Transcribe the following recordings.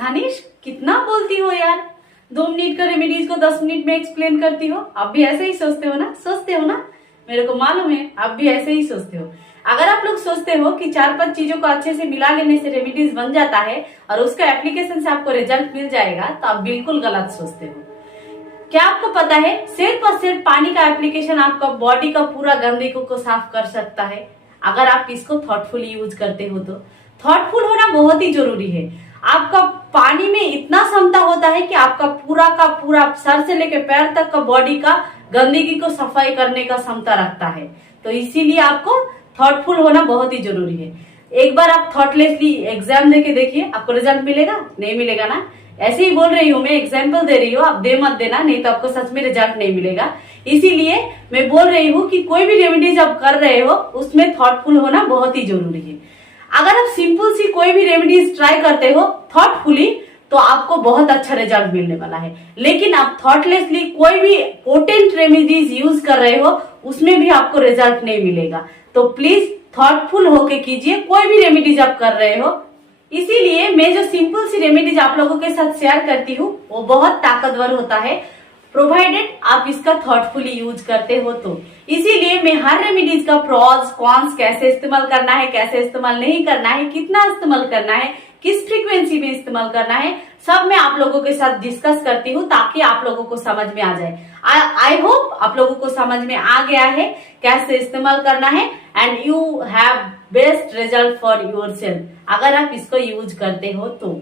थानिश कितना बोलती हो यार, 2 मिनट का रेमेडीज को 10 मिनट में एक्सप्लेन करती हो। आप भी ऐसे ही सोचते हो ना, मेरे को मालूम है आप भी ऐसे ही सोचते हो। अगर आप लोग सोचते हो कि 4-5 चीजों को अच्छे से मिला लेने से रेमेडीज बन जाता है और उसका एप्लीकेशन से आपको रिजल्ट मिल जाएगा, तो आप बिल्कुल गलत सोचते हो। क्या आपको पता है सिर्फ और सिर्फ पानी का एप्लीकेशन आपका बॉडी का पूरा गंदगी को साफ कर सकता है, अगर आप इसको थॉटफुली यूज करते हो तो। थॉटफुल होना बहुत ही जरूरी है। आपका पानी में इतना क्षमता होता है कि आपका पूरा का पूरा सर से लेकर पैर तक का बॉडी का गंदगी को सफाई करने का क्षमता रखता है। तो इसीलिए आपको थॉटफुल होना बहुत ही जरूरी है। एक बार आप थॉटलेसली एग्जाम देके देखिए, आपको रिजल्ट मिलेगा? नहीं मिलेगा ना। ऐसे ही बोल रही हूँ, मैं एग्जाम्पल दे रही हूँ, आप दे मत देना, नहीं तो आपको सच में रिजल्ट नहीं मिलेगा। इसीलिए मैं बोल रही हूँ कि कोई भी रेमेडीज आप कर रहे हो उसमें थॉटफुल होना बहुत ही जरूरी है। अगर आप सिंपल सी कोई भी रेमेडीज ट्राई करते हो थॉटफुली, तो आपको बहुत अच्छा रिजल्ट मिलने वाला है। लेकिन आप थॉटलेसली कोई भी पोटेंट रेमेडीज यूज कर रहे हो, उसमें भी आपको रिजल्ट नहीं मिलेगा। तो प्लीज थॉटफुल होके कीजिए कोई भी रेमेडीज आप कर रहे हो। इसीलिए मैं जो सिंपल सी रेमेडीज आप लोगों के साथ शेयर करती हूँ वो बहुत ताकतवर होता है, प्रोवाइडेड आप इसका थॉटफुली यूज करते हो तो। इसीलिए मैं हर रेमेडीज का प्रॉस कॉन्स, कैसे इस्तेमाल करना है, कैसे इस्तेमाल नहीं करना है, कितना इस्तेमाल करना है, किस फ्रीक्वेंसी में इस्तेमाल करना है, सब मैं आप लोगों के साथ डिस्कस करती हूँ ताकि आप लोगों को समझ में आ जाए। आई होप आप लोगों को समझ में आ गया है कैसे इस्तेमाल करना है, and you have best result for yourself अगर आप इसको यूज करते हो तो।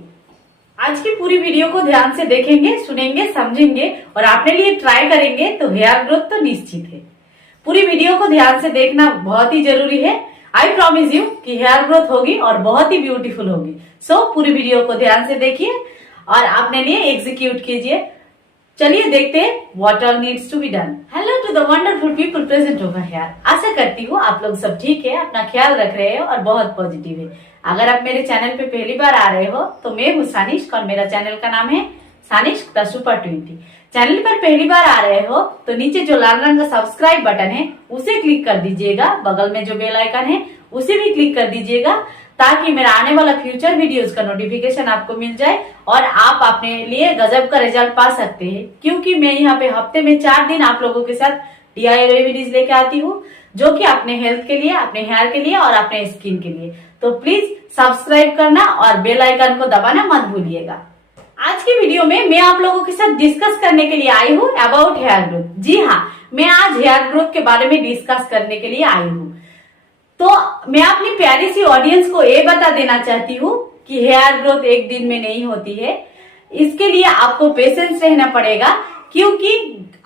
आज की पूरी वीडियो को ध्यान से देखेंगे, सुनेंगे, समझेंगे और अपने लिए ट्राई करेंगे तो हेयर ग्रोथ तो निश्चित है। पूरी वीडियो को ध्यान से देखना बहुत ही जरूरी है। आई प्रॉमिस यू कि हेयर ग्रोथ होगी और बहुत ही ब्यूटीफुल होगी। सो पूरी वीडियो को ध्यान से देखिए और अपने लिए एग्जीक्यूट कीजिए। चलिए देखते हैं what all needs to be done. Hello to the wonderful people present over here. आशा करती हूँ आप लोग सब ठीक है, अपना ख्याल रख रहे हो और बहुत पॉजिटिव है। अगर आप मेरे चैनल पे पहली बार आ रहे हो तो मैं हूँ सानिश और मेरा चैनल का नाम है सानिश द सुपर 20। चैनल पर पहली बार आ रहे हो तो नीचे जो लाल रंग का सब्सक्राइब बटन है उसे क्लिक कर दीजिएगा, बगल में जो बेल आइकन है उसे भी क्लिक कर दीजिएगा ताकि मेरा आने वाला फ्यूचर वीडियोस का नोटिफिकेशन आपको मिल जाए और आप अपने लिए गजब का रिजल्ट पा सकते हैं। क्योंकि मैं यहाँ पे हफ्ते में 4 दिन आप लोगों के साथ DIY रेमेडीज लेके आती हूँ, जो कि अपने हेल्थ के लिए, अपने हेयर के लिए और अपने स्किन के लिए। तो प्लीज सब्सक्राइब करना और बेल आइकन को दबाना मत भूलिएगा। आज की वीडियो में मैं आप लोगों के साथ डिस्कस करने के लिए आई हूँ अबाउट हेयर ग्रोथ। जी हाँ, मैं आज हेयर ग्रोथ के बारे में डिस्कस करने के लिए आई हूँ। तो मैं अपनी प्यारी सी ऑडियंस को ये बता देना चाहती हूँ कि हेयर ग्रोथ एक दिन में नहीं होती है। इसके लिए आपको पेशेंस रहना पड़ेगा, क्योंकि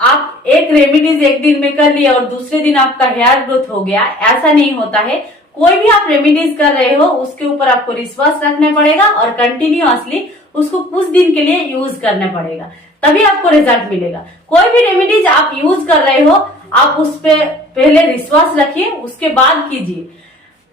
आप एक रेमेडीज एक दिन में कर लिया और दूसरे दिन आपका हेयर ग्रोथ हो गया, ऐसा नहीं होता है। कोई भी आप रेमेडीज कर रहे हो उसके ऊपर आपको विश्वास रखना पड़ेगा और कंटिन्यूअसली उसको कुछ दिन के लिए यूज करना पड़ेगा, तभी आपको रिजल्ट मिलेगा। कोई भी रेमेडीज आप यूज कर रहे हो आप उस पे पहले विश्वास रखिए, उसके बाद कीजिए।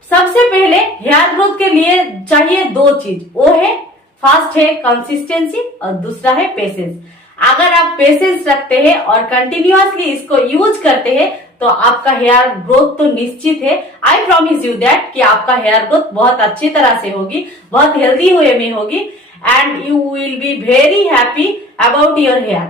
सबसे पहले हेयर ग्रोथ के लिए चाहिए 2 चीज, वो है फर्स्ट है कंसिस्टेंसी और दूसरा है पेशेंस। अगर आप पेशेंस रखते हैं और कंटिन्यूअसली इसको यूज करते हैं तो आपका हेयर ग्रोथ तो निश्चित है। आई प्रॉमिस यू दैट कि आपका हेयर ग्रोथ बहुत अच्छी तरह से होगी, बहुत हेल्दी वे में होगी and you will be very happy about your hair.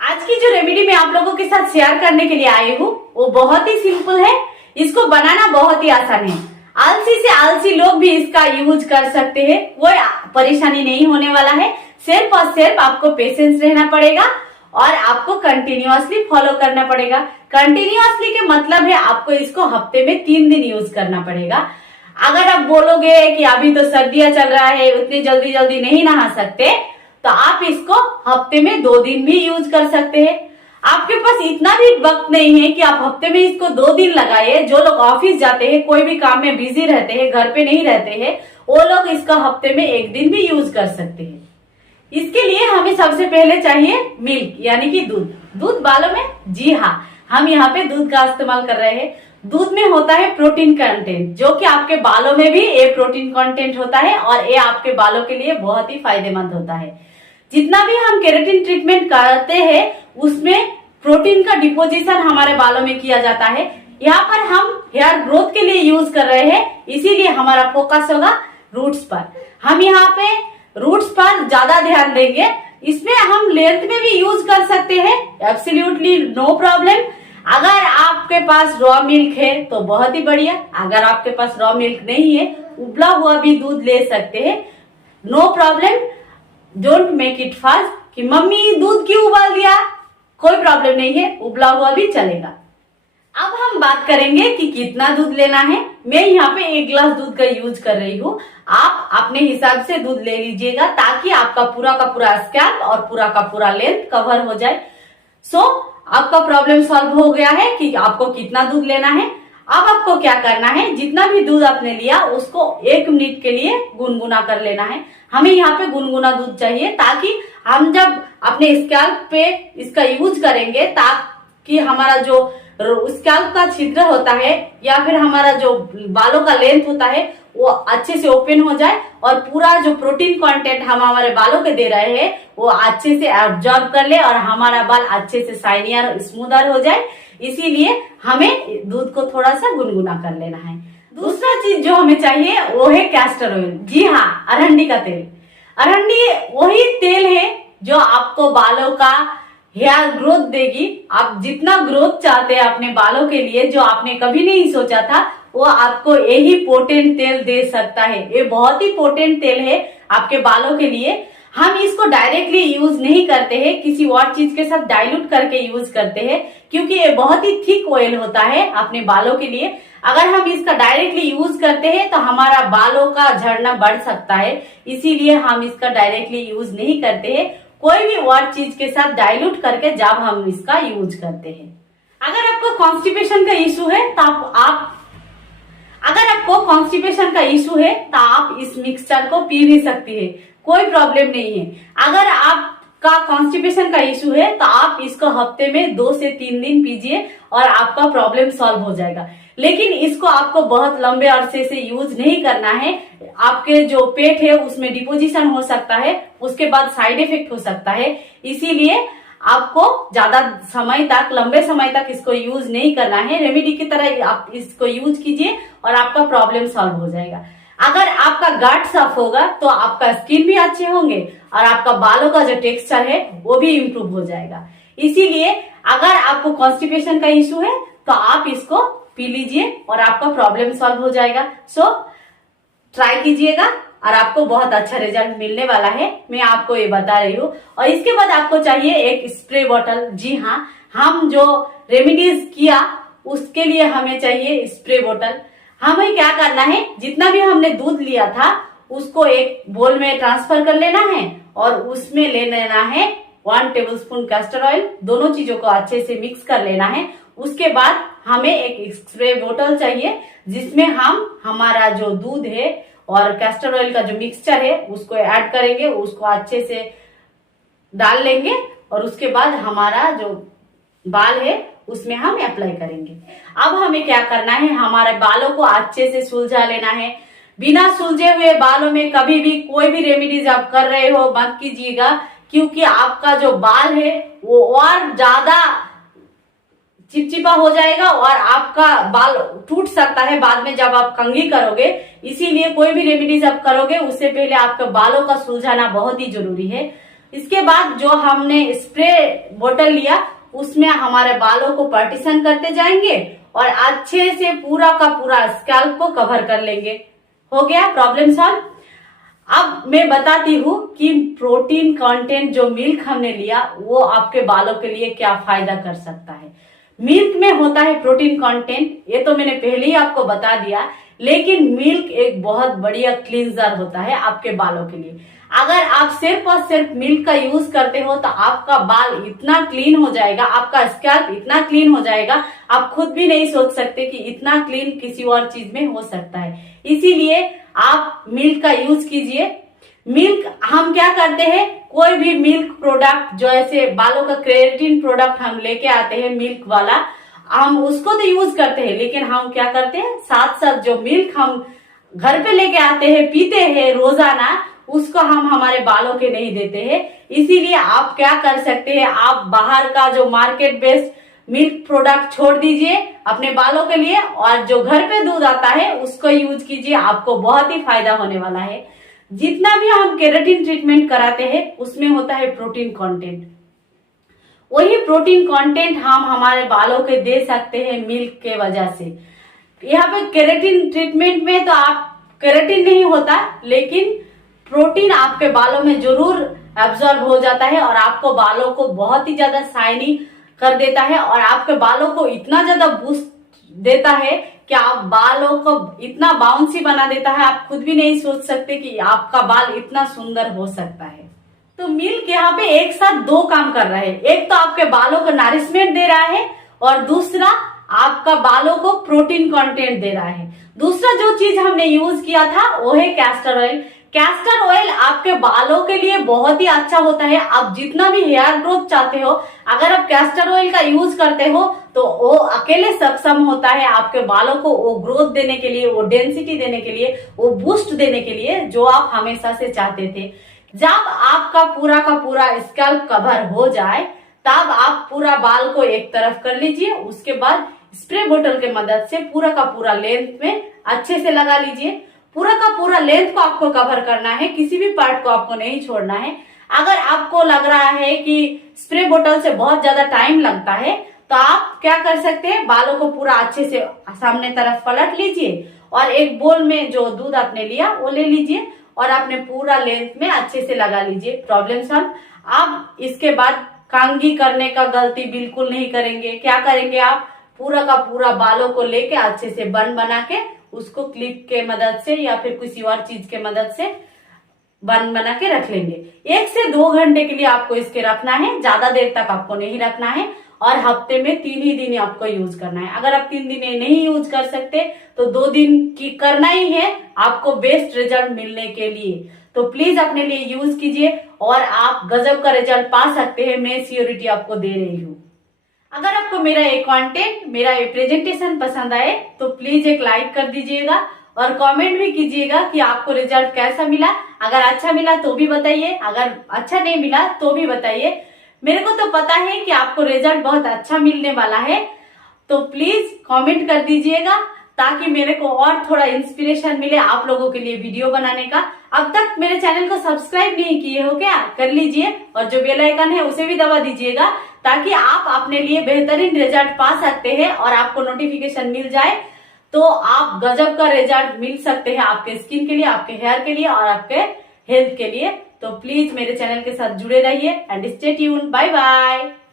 आज की जो रेमेडी मैं आप लोगों के साथ शेयर करने के लिए आई हूँ वो बहुत ही सिंपल है, इसको बनाना बहुत ही आसान है। आलसी से आलसी लोग भी इसका यूज कर सकते हैं, कोई परेशानी नहीं होने वाला है। सिर्फ और सिर्फ आपको पेशेंस रहना पड़ेगा और आपको कंटिन्यूअसली फॉलो करना पड़ेगा। कंटिन्यूअसली के मतलब है आपको इसको हफ्ते में 3 दिन यूज करना पड़ेगा। अगर आप बोलोगे कि अभी तो सर्दियां चल रहा है, उतनी जल्दी जल्दी नहीं नहा सकते, तो आप इसको हफ्ते में 2 दिन भी यूज कर सकते हैं। आपके पास इतना भी वक्त नहीं है कि आप हफ्ते में इसको 2 दिन लगाइए। जो लोग ऑफिस जाते हैं, कोई भी काम में बिजी रहते हैं, घर पे नहीं रहते हैं, वो लोग इसका हफ्ते में 1 दिन भी यूज कर सकते हैं। इसके लिए हमें सबसे पहले चाहिए मिल्क, यानी कि दूध। दूध बालों में, जी हाँ, हम यहाँ पे दूध का इस्तेमाल कर रहे हैं। दूध में होता है प्रोटीन कंटेंट, जो कि आपके बालों में भी ये प्रोटीन कंटेंट होता है और ये आपके बालों के लिए बहुत ही फायदेमंद होता है। जितना भी हम केराटिन ट्रीटमेंट करते हैं उसमें प्रोटीन का डिपोजिशन हमारे बालों में किया जाता है। यहाँ पर हम हेयर ग्रोथ के लिए यूज कर रहे हैं, इसीलिए हमारा फोकस होगा रूट्स पर। हम यहाँ पे रूट्स पर ज्यादा ध्यान देंगे। इसमें हम लेंथ में भी यूज कर सकते हैं, एब्सोल्युटली नो प्रॉब्लम। अगर आपके पास रॉ मिल्क है तो बहुत ही बढ़िया, अगर आपके पास रॉ मिल्क नहीं है, उबला हुआ भी दूध ले सकते हैं, no problem. Don't make it fast कि मम्मी दूध क्यों उबाल दिया, कोई प्रॉब्लम नहीं है, उबला हुआ भी चलेगा। अब हम बात करेंगे कि कितना दूध लेना है। मैं यहाँ पे 1 गिलास दूध का यूज कर रही हूँ, आप अपने हिसाब से दूध ले लीजिएगा ताकि आपका पूरा का पूरा स्कैल्प और पूरा का पूरा लेंथ कवर हो जाए। सो आपका प्रॉब्लम सॉल्व हो गया है कि आपको कितना दूध लेना है। अब आपको क्या करना है, जितना भी दूध आपने लिया उसको 1 मिनट के लिए गुनगुना कर लेना है। हमें यहाँ पे गुनगुना दूध चाहिए ताकि हम जब अपने स्कैल्प पे इसका यूज करेंगे ताकि हमारा जो स्कैल्प का छिद्र होता है या फिर हमारा जो बालों का लेंथ होता है वो अच्छे से ओपन हो जाए और पूरा जो प्रोटीन कंटेंट हम हमारे बालों के दे रहे हैं वो अच्छे से एब्जॉर्ब कर ले और हमारा बाल अच्छे से शाइनी और स्मूदर हो जाए। इसीलिए हमें दूध को थोड़ा सा गुनगुना कर लेना है। दूसरा चीज जो हमें चाहिए वो है कैस्टर ऑयल। जी हाँ, अरंडी का तेल। अरंडी वही तेल है जो आपको बालों का हेयर ग्रोथ देगी। आप जितना ग्रोथ चाहते हैं अपने बालों के लिए, जो आपने कभी नहीं सोचा था, वो आपको यही पोटेंट तेल दे सकता है। ये बहुत ही पोटेंट तेल है आपके बालों के लिए। हम इसको डायरेक्टली यूज नहीं करते हैं, किसी और चीज के साथ डाइल्यूट करके यूज करते हैं क्योंकि ये बहुत ही थिक ऑयल होता है अपने बालों के लिए। अगर हम इसका डायरेक्टली यूज करते हैं तो हमारा बालों का झड़ना बढ़ सकता है, इसीलिए हम इसका डायरेक्टली यूज नहीं करते हैं। कोई भी और चीज के साथ डाइल्यूट करके जब हम इसका यूज करते हैं। अगर आपको कॉन्स्टिपेशन का इशू है तो आप इस मिक्सचर को पी भी सकती है, कोई प्रॉब्लम नहीं है। अगर आपका कॉन्स्टिपेशन का इशू है तो आप इसको हफ्ते में 2 से 3 दिन पीजिए और आपका प्रॉब्लम सॉल्व हो जाएगा। लेकिन इसको आपको बहुत लंबे अरसे से यूज नहीं करना है। आपके जो पेट है उसमें डिपोजिशन हो सकता है, उसके बाद साइड इफेक्ट हो सकता है, इसीलिए आपको ज्यादा समय तक, लंबे समय तक इसको यूज नहीं करना है। रेमेडी की तरह आप इसको यूज कीजिए और आपका प्रॉब्लम सॉल्व हो जाएगा। अगर आपका गट साफ होगा तो आपका स्किन भी अच्छे होंगे और आपका बालों का जो टेक्सचर है वो भी इम्प्रूव हो जाएगा। इसीलिए अगर आपको कॉन्स्टिपेशन का इशू है तो आप इसको पी लीजिए और आपका प्रॉब्लम सॉल्व हो जाएगा। सो ट्राई कीजिएगा और आपको बहुत अच्छा रिजल्ट मिलने वाला है, मैं आपको ये बता रही हूँ। और इसके बाद आपको चाहिए एक स्प्रे बॉटल। जी हाँ, हम जो रेमेडीज किया उसके लिए हमें चाहिए स्प्रे बॉटल। हमें क्या करना है, जितना भी हमने दूध लिया था उसको एक बोल में ट्रांसफर कर लेना है और उसमें ले लेना है 1 टेबलस्पून कैस्टर ऑयल। दोनों चीजों को अच्छे से मिक्स कर लेना है। उसके बाद हमें एक स्प्रे बोतल चाहिए जिसमें हम हमारा जो दूध है और कैस्टर ऑयल का जो मिक्सचर है उसको ऐड करेंगे, उसको अच्छे से डाल लेंगे और उसके बाद हमारा जो बाल है उसमें हम अप्लाई करेंगे। अब हमें क्या करना है, हमारे बालों को अच्छे से सुलझा लेना है। बिना सुलझे हुए बालों में कभी भी कोई भी रेमेडीज आप कर रहे हो मत कीजिएगा, क्योंकि आपका जो बाल है वो और ज्यादा चिपचिपा हो जाएगा और आपका बाल टूट सकता है बाद में जब आप कंघी करोगे। इसीलिए कोई भी रेमेडीज आप करोगे उससे पहले आपके बालों का सुलझाना बहुत ही जरूरी है। इसके बाद जो हमने स्प्रे बोतल लिया उसमें हमारे बालों को पार्टीशन करते जाएंगे और अच्छे से पूरा का पूरा स्कैल्प को कवर कर लेंगे। हो गया प्रॉब्लम सॉल्व। अब मैं बताती हूँ कि प्रोटीन कंटेंट जो मिल्क हमने लिया वो आपके बालों के लिए क्या फायदा कर सकता है। मिल्क में होता है प्रोटीन कंटेंट, ये तो मैंने पहले ही आपको बता दिया, लेकिन मिल्क एक बहुत बढ़िया क्लींजर होता है आपके बालों के लिए। अगर आप सिर्फ और सिर्फ मिल्क का यूज करते हो तो आपका बाल इतना क्लीन हो जाएगा, आपका स्कैल्प इतना क्लीन हो जाएगा, आप खुद भी नहीं सोच सकते कि इतना क्लीन किसी और चीज में हो सकता है। इसीलिए आप मिल्क का यूज कीजिए। मिल्क हम क्या करते हैं, कोई भी मिल्क प्रोडक्ट जो ऐसे बालों का केराटिन प्रोडक्ट हम लेके आते हैं मिल्क वाला, हम उसको तो यूज करते हैं, लेकिन हम क्या करते हैं साथ साथ जो मिल्क हम घर पे लेके आते हैं पीते हैं रोजाना, उसको हम हमारे बालों के नहीं देते हैं। इसीलिए आप क्या कर सकते हैं, आप बाहर का जो मार्केट बेस्ड मिल्क प्रोडक्ट छोड़ दीजिए अपने बालों के लिए और जो घर पे दूध आता है उसको यूज कीजिए, आपको बहुत ही फायदा होने वाला है। जितना भी हम केराटिन ट्रीटमेंट कराते हैं उसमें होता है प्रोटीन कंटेंट। वही प्रोटीन कंटेंट हम हमारे बालों के दे सकते हैं मिल्क के वजह से। यहाँ पे केराटिन ट्रीटमेंट में तो आप केराटिन नहीं होता, लेकिन प्रोटीन आपके बालों में जरूर एब्जॉर्ब हो जाता है और आपको बालों को बहुत ही ज्यादा शाइनी कर देता है और आपके बालों को इतना ज्यादा बूस्ट देता है कि आप बालों को इतना बाउंसी बना देता है, आप खुद भी नहीं सोच सकते कि आपका बाल इतना सुंदर हो सकता है। तो मिल्क यहाँ पे एक साथ दो काम कर रहा है, एक तो आपके बालों को नरिशमेंट दे रहा है और दूसरा आपका बालों को प्रोटीन कंटेंट दे रहा है। दूसरा जो चीज हमने यूज किया था वो है कैस्टर ऑयल। कैस्टर ऑयल आपके बालों के लिए बहुत ही अच्छा होता है। आप जितना भी हेयर ग्रोथ चाहते हो, अगर आप कैस्टर ऑयल का यूज करते हो तो वो अकेले सक्षम होता है आपके बालों को वो ग्रोथ देने के लिए, वो डेंसिटी देने के लिए, वो बूस्ट देने के लिए जो आप हमेशा से चाहते थे। जब आपका का पूरा स्कैल्प कवर हो जाए तब आप पूरा बाल को एक तरफ कर लीजिए। उसके बाद स्प्रे बोतल के मदद से पूरा का पूरा लेंथ में अच्छे से लगा लीजिए। पूरा का पूरा लेंथ को आपको कवर करना है, किसी भी पार्ट को आपको नहीं छोड़ना है। अगर आपको लग रहा है कि स्प्रे बोतल से बहुत ज्यादा टाइम लगता है तो आप क्या कर सकते हैं, बालों को पूरा अच्छे से सामने तरफ पलट लीजिए और एक बोल में जो दूध आपने लिया वो ले लीजिए और आपने पूरा लेंथ में अच्छे से लगा लीजिए। Problem solve. आप इसके बाद कंघी करने का गलती बिल्कुल नहीं करेंगे। क्या करेंगे, आप पूरा का पूरा बालों को लेके अच्छे से बन बना के उसको क्लिप के मदद से या फिर किसी और चीज के मदद से बन बना के रख लेंगे। 1 से 2 घंटे के लिए आपको इसके रखना है, ज्यादा देर तक आपको नहीं रखना है और हफ्ते में 3 ही दिन आपको यूज करना है। अगर आप 3 दिन नहीं यूज कर सकते तो 2 दिन की करना ही है आपको बेस्ट रिजल्ट मिलने के लिए। तो प्लीज अपने लिए यूज कीजिए और आप गजब का रिजल्ट पा सकते हैं, मैं श्योरिटी आपको दे रही हूँ। अगर आपको मेरा ये कंटेंट, मेरा ये प्रेजेंटेशन पसंद आए तो प्लीज एक लाइक कर दीजिएगा और कमेंट भी कीजिएगा कि आपको रिजल्ट कैसा मिला। अगर अच्छा मिला तो भी बताइए, अगर अच्छा नहीं मिला तो भी बताइए। मेरे को तो पता है कि आपको रिजल्ट बहुत अच्छा मिलने वाला है, तो प्लीज कमेंट कर दीजिएगा ताकि मेरे को और थोड़ा इंस्पिरेशन मिले आप लोगों के लिए वीडियो बनाने का। अब तक मेरे चैनल को सब्सक्राइब नहीं किए हो क्या, कर लीजिए और जो बेल आइकन है उसे भी दबा दीजिएगा ताकि आप अपने लिए बेहतरीन रिजल्ट पा सकते हैं और आपको नोटिफिकेशन मिल जाए तो आप गजब का रिजल्ट मिल सकते हैं आपके स्किन के लिए, आपके हेयर के लिए और आपके हेल्थ के लिए। तो प्लीज मेरे चैनल के साथ जुड़े रहिए and stay tuned. Bye bye.